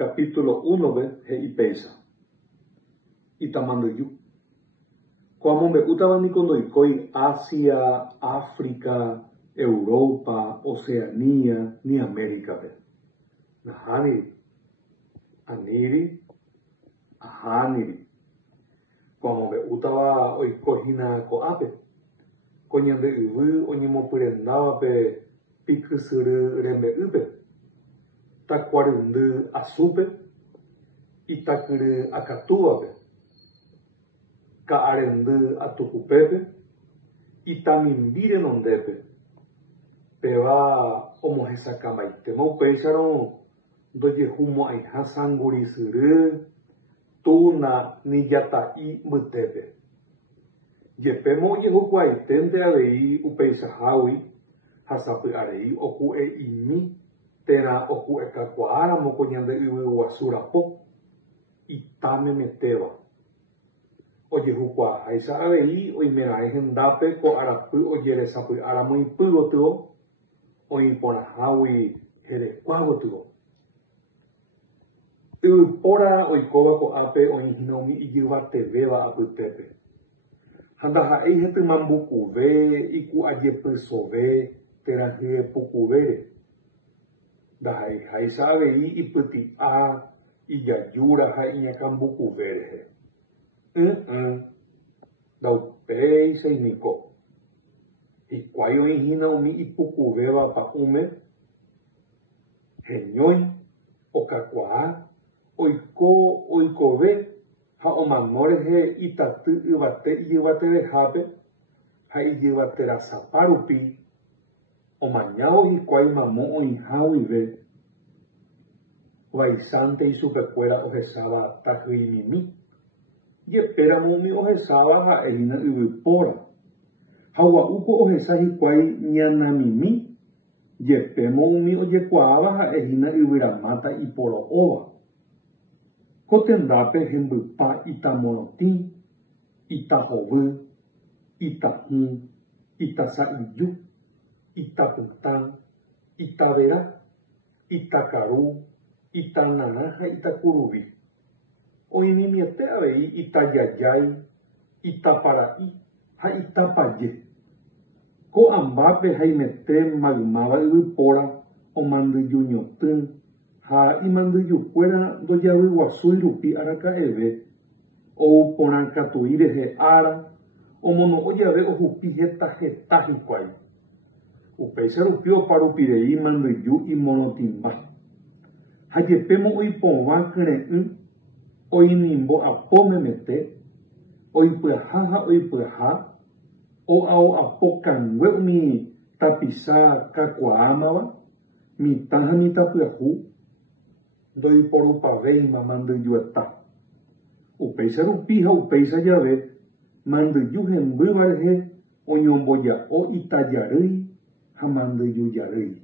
capítulo 1 he'ipéicha. Itamanduju. Kuamombe'útava ndoikói Asia, África, Europa, Oceanía, ni Américape. Nahániri. Aníri. Ahániri. Kuamombe'útava oikohína ko'ápe. Ko ñande yvy oñemopyrendávape pikysyry rembe'ýpe. Takuaryndy asúpe, itakyry akatúvape, ka'arendy atukupépe, itamimbí renondépe. Péva omohesakãmbaitéma upéicharõ ndojehumo'ãiha sãngurisyry, túna nijata'i mbytépe. Jepémo ojehukuaaitente avei upeichahágui ha sapy'arei oku'e'imi térã oku'ekakuaáramo ko ñande yvy guasu rapo itámemetéva. Ojehukuaaháicha avei oimeraẽ hendápe ko arapy ojeresapy'áramo ipy gotyo, oĩporãhágui herekua gotyo. Yvypóra oikóva ko'ápe oĩhína umi ijyvatevéva apytépe. Ha ndaha'éi hetymambukuve, iku'ajepysove térã hyepukuvére. Ndaha'eiháicha avei ipyti'a, ijajúra ha iñakãmbukuve rehe. Ndaupéichainiko. Hikuái oĩhína umi ipukuvéva pa'ũme, heñói, okakuaa, oikove ha omano rehe itaty yvate ijyvaterehápe ha ijyvaterasapa rupi omañávo hikuái mamo oĩha guive vaicháinte ichupekuéra ohecháva tahýimimi. Jepéramo umi ohecháva ha'éhina yvypóra. Ha gua'úko ohecha hikuái ñanamimi. Jepémo umi ojekuaáva ha'éhina yvyramáta iporo'óva. Ko tendápe hembypa itamorotĩ, itahovy, itahũ, itasa'iju, itapytã, itavera, itakaru, itanarã ha itakuruvi. Oĩmimiete avei itajajái, itapara'i ha itapaje. Ko ambápe haimete maymáva yvypóra omandyju ñotỹ ha imandyjukuéra ndojavyguasúi rupi araka'eve, ou porãkatui rehe ára, omono'õ jave ohupi heta hikuái. Upéicha rupi opa rupirei mandyju imorotĩmba. Ha jepémo oipovã kyre'ỹ, oinimbo apómemete, oipyaha ha oipyaha, o'ao apo kangue umi tapicha kakuaámava, mitã ha mitãpyahu, ndoiporupavéima mandyjueta. Upéicha rupi ha upéicha jave mandyju hembýva rehe oñomboja'o itajarýi ha mandyju jarýi.